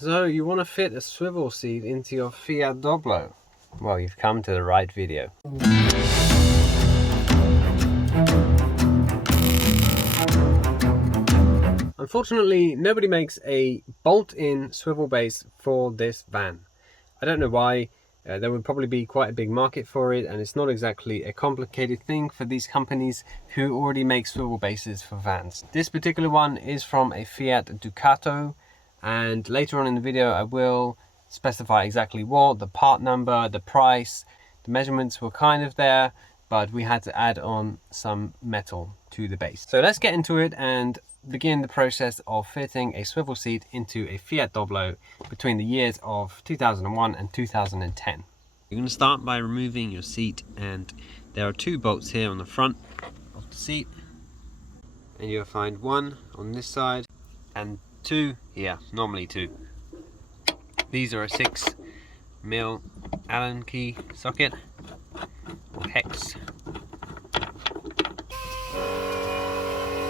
So you want to fit a swivel seat into your Fiat Doblo? Well, you've come to the right video. Unfortunately, nobody makes a bolt-in swivel base for this van. I don't know why. There would probably be quite a big market for it, and it's not exactly a complicated thing for these companies who already make swivel bases for vans. This particular one is from a Fiat Ducato, and later on in the video I will specify exactly what, the part number, the price. The measurements were kind of there, but we had to add on some metal to the base. So let's get into it and begin the process of fitting a swivel seat into a Fiat Doblo between the years of 2001 and 2010. You're going to start by removing your seat, and there are two bolts here on the front of the seat, and you'll find one on this side and two here, normally two. These are a 6mm Allen key socket or hex.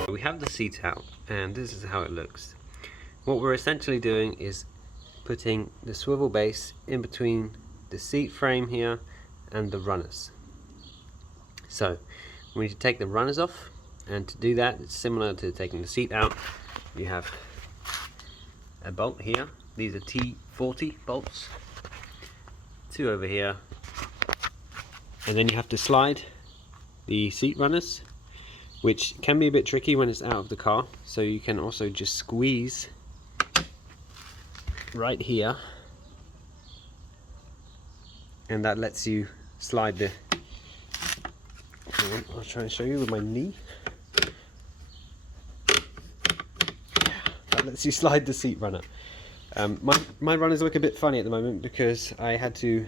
We have the seat out, and this is how it looks. What we're essentially doing is putting the swivel base in between the seat frame here and the runners. So we need to take the runners off, and to do that it's similar to taking the seat out. You have a bolt here. These are T40 bolts, two over here, and then you have to slide the seat runners, which can be a bit tricky when it's out of the car. So you can also just squeeze right here, and that lets you slide the, I'll try and show you with my knee. That lets you slide the seat runner. My runners look a bit funny at the moment because I had to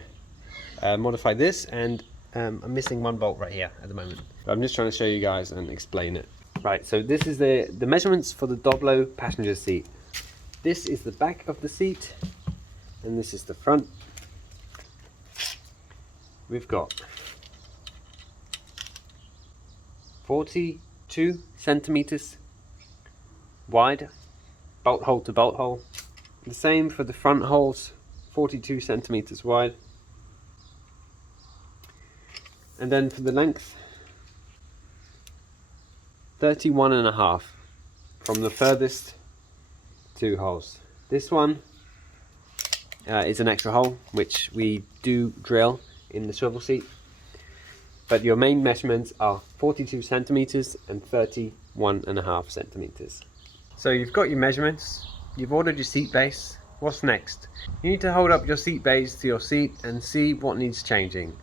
modify this, and I'm missing one bolt right here at the moment. But I'm just trying to show you guys and explain it. Right, so this is the measurements for the Doblo passenger seat. This is the back of the seat, and this is the front. We've got 42 centimeters wide, bolt hole to bolt hole. The same for the front holes, 42 centimeters wide. And then for the length, 31.5 from the furthest two holes. This one is an extra hole, which we do drill in the swivel seat. But your main measurements are 42 centimeters and 31.5 centimeters. So you've got your measurements, you've ordered your seat base. What's next? You need to hold up your seat base to your seat and see what needs changing.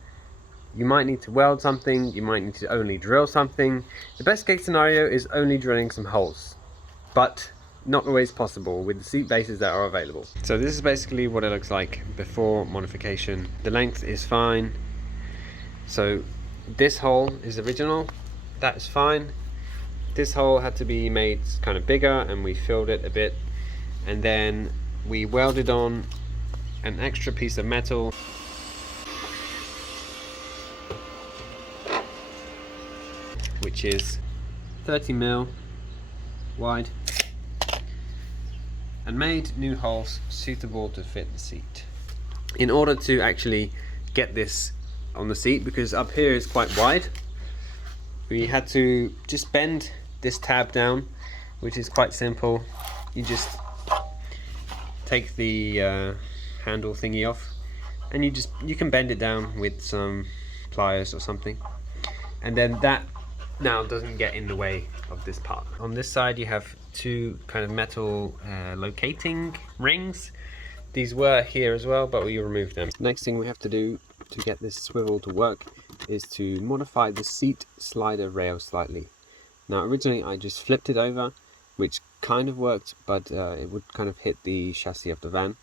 You might need to weld something, you might need to only drill something. The best case scenario is only drilling some holes, but not always possible with the seat bases that are available. So this is basically what it looks like before modification. The length is fine. So this hole is original, that is fine. This hole had to be made kind of bigger, and we filled it a bit, and then we welded on an extra piece of metal which is 30mm wide, and made new holes suitable to fit the seat. In order to actually get this on the seat, because up here is quite wide, we had to just bend this tab down, which is quite simple. You just take the handle thingy off, and you can bend it down with some pliers or something, and then that now doesn't get in the way of this part. On this side you have two kind of metal locating rings. These were here as well, but we removed them. Next thing we have to do to get this swivel to work is to modify the seat slider rail slightly. Now originally I just flipped it over, which kind of worked, but it would kind of hit the chassis of the van.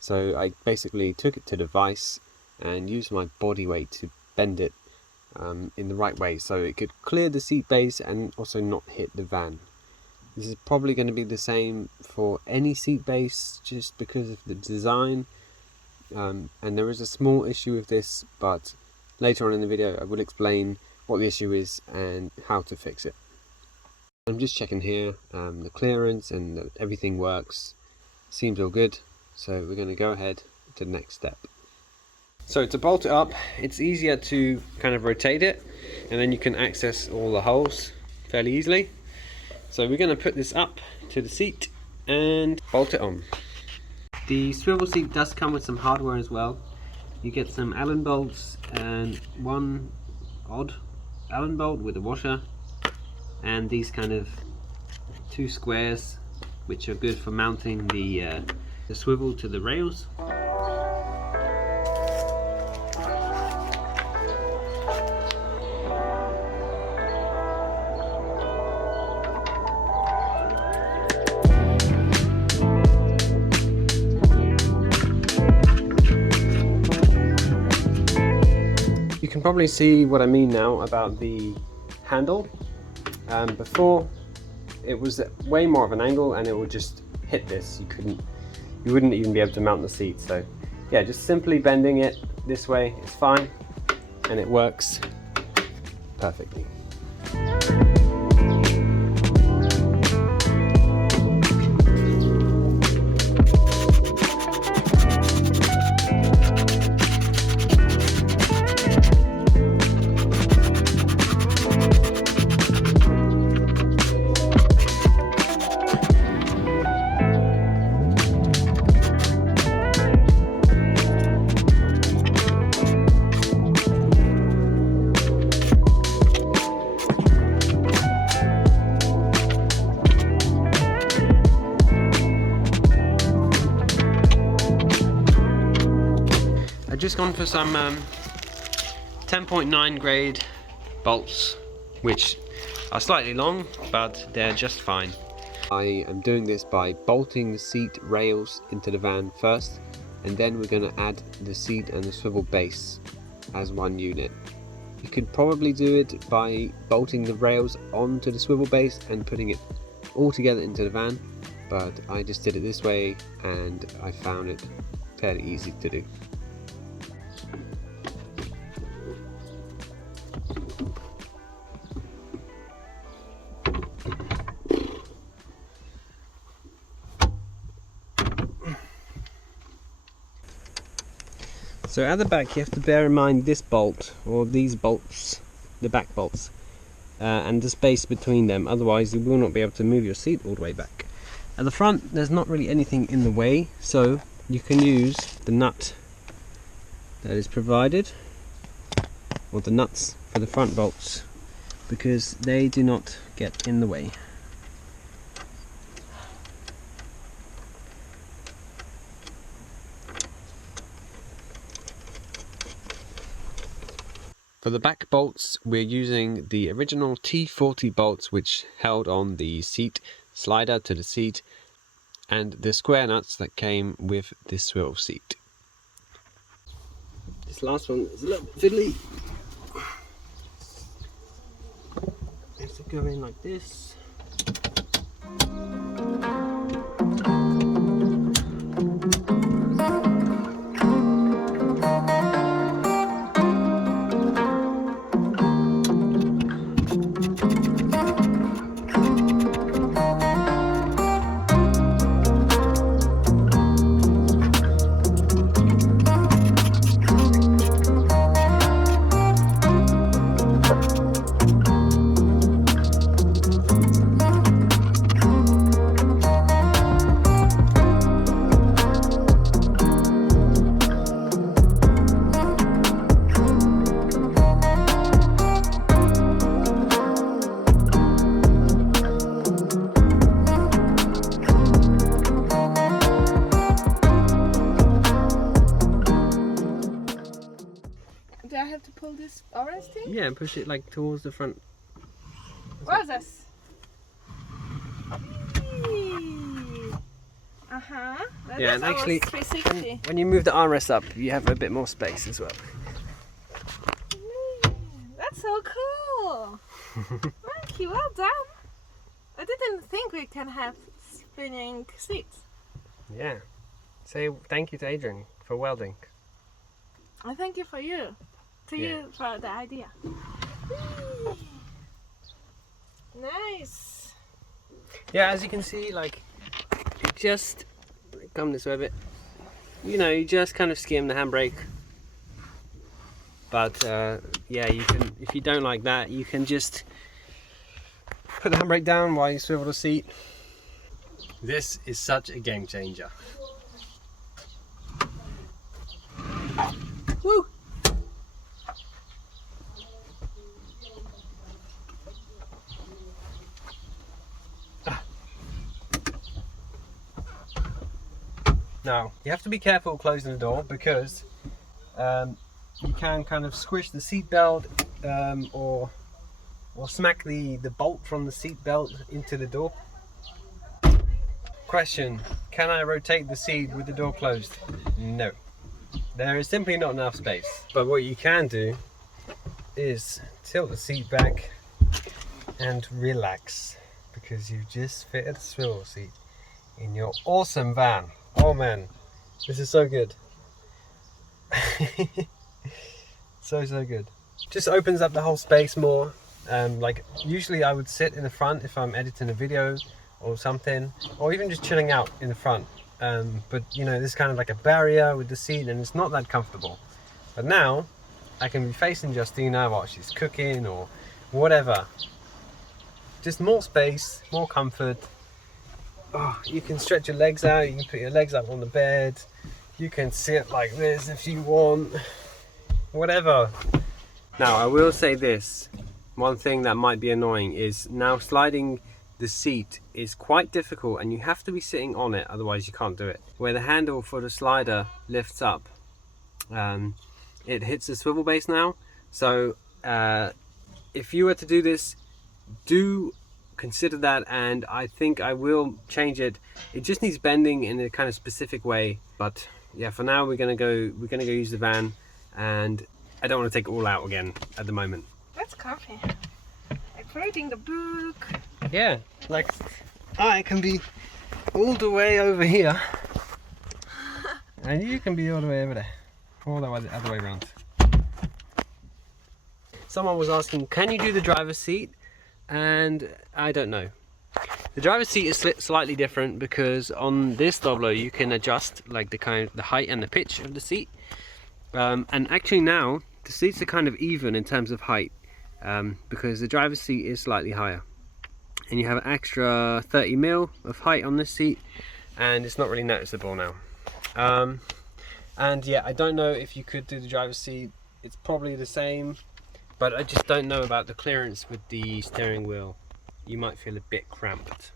So I basically took it to the vise and used my body weight to bend it in the right way, so it could clear the seat base and also not hit the van. This is probably going to be the same for any seat base, just because of the design, and there is a small issue with this, but later on in the video I will explain what the issue is and how to fix it. I'm just checking here, the clearance and everything works, seems all good. So we're going to go ahead to the next step. So to bolt it up, it's easier to kind of rotate it, and then you can access all the holes fairly easily. So we're going to put this up to the seat and bolt it on. The swivel seat does come with some hardware as well. You get some Allen bolts and one odd Allen bolt with a washer, and these kind of two squares which are good for mounting the swivel to the rails. You can probably see what I mean now about the handle. Before it was way more of an angle and it would just hit this. You wouldn't even be able to mount the seat. So yeah, just simply bending it this way is fine and it works perfectly. I've just gone for some 10.9 grade bolts, which are slightly long, but they're just fine. I am doing this by bolting the seat rails into the van first, and then we're going to add the seat and the swivel base as one unit. You could probably do it by bolting the rails onto the swivel base and putting it all together into the van, but I just did it this way and I found it fairly easy to do. So at the back you have to bear in mind this bolt, or these bolts, the back bolts, and the space between them, otherwise you will not be able to move your seat all the way back. At the front there's not really anything in the way, so you can use the nut that is provided, or the nuts for the front bolts, because they do not get in the way. For the back bolts, we're using the original T40 bolts which held on the seat slider to the seat, and the square nuts that came with this swivel seat. This last one is a little bit fiddly. It has to go in like this. Do I have to pull this orange thing? Yeah, and push it like towards the front. What is this? Yeah, and actually, 360. when you move the armrest up, you have a bit more space as well. That's so cool! Thank you, well done! I didn't think we can have spinning seats. Yeah. Say thank you to Adrian for welding. I thank you for you. To Yeah. you for the idea. Nice! Yeah, as you can see, like, it just come this way a bit. you know, you just kind of skim the handbrake. But yeah, you can, if you don't like that, you can just put the handbrake down while you swivel the seat. This is such a game changer. Woo! Now, you have to be careful closing the door because you can kind of squish the seat belt or smack the bolt from the seat belt into the door. Question, can I rotate the seat with the door closed? No. There is simply not enough space. But what you can do is tilt the seat back and relax, because you just fitted a swivel seat in your awesome van. Oh man, this is so good. so good. Just opens up the whole space more. Like usually I would sit in the front if I'm editing a video or something, or even just chilling out in the front. But you know, there's kind of like a barrier with the seat and it's not that comfortable. But now I can be facing Justina while she's cooking or whatever. Just more space, more comfort. Oh, you can stretch your legs out, you can put your legs up on the bed, you can sit like this if you want, whatever. Now I will say this, one thing that might be annoying is now sliding the seat is quite difficult and you have to be sitting on it, otherwise you can't do it. Where the handle for the slider lifts up, it hits the swivel base now. So if you were to do this, do consider that, and I think I will change it. It just needs bending in a kind of specific way. But yeah, for now we're gonna go use the van, and I don't want to take it all out again at the moment. That's comfy. Like reading the book. Yeah, like I can be all the way over here and you can be all the way over there, all the other way around. Someone was asking, can you do the driver's seat? And I don't know. The driver's seat is slightly different because on this Doblo you can adjust like the height and the pitch of the seat. And actually now the seats are kind of even in terms of height, because the driver's seat is slightly higher. And you have an extra 30mm of height on this seat, and it's not really noticeable now. And yeah, I don't know if you could do the driver's seat. It's probably the same, but I just don't know about the clearance with the steering wheel. You might feel a bit cramped.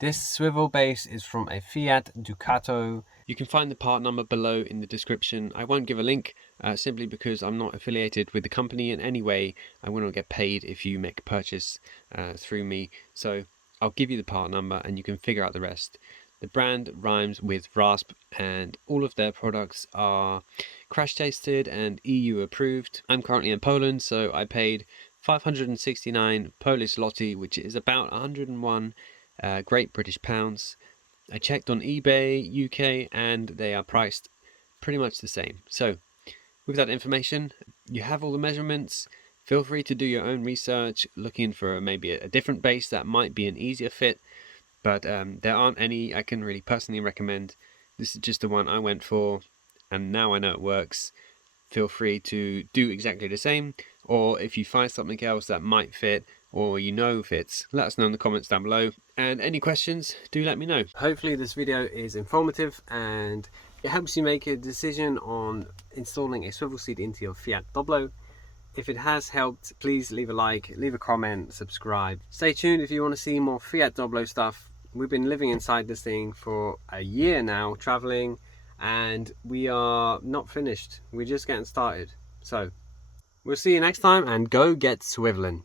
This swivel base is from a Fiat Ducato. You can find the part number below in the description. I won't give a link simply because I'm not affiliated with the company in any way. I will not get paid if you make a purchase through me. So I'll give you the part number and you can figure out the rest. The brand rhymes with rasp and all of their products are crash tested and EU approved. I'm currently in Poland, so I paid 569 Polish zloty, which is about 101 Great British pounds. I checked on eBay UK and they are priced pretty much the same. So with that information, you have all the measurements. Feel free to do your own research, looking for maybe a different base that might be an easier fit, but there aren't any I can really personally recommend. This is just the one I went for, and now I know it works. Feel free to do exactly the same, or if you find something else that might fit or you know fits, let us know in the comments down below. And any questions, do let me know. Hopefully this video is informative and it helps you make a decision on installing a swivel seat into your Fiat Doblo. If it has helped, please leave a like, leave a comment, subscribe. Stay tuned if you want to see more Fiat Doblo stuff. We've been living inside this thing for a year now, traveling, and we are not finished. We're just getting started. So we'll see you next time, and go get swiveling.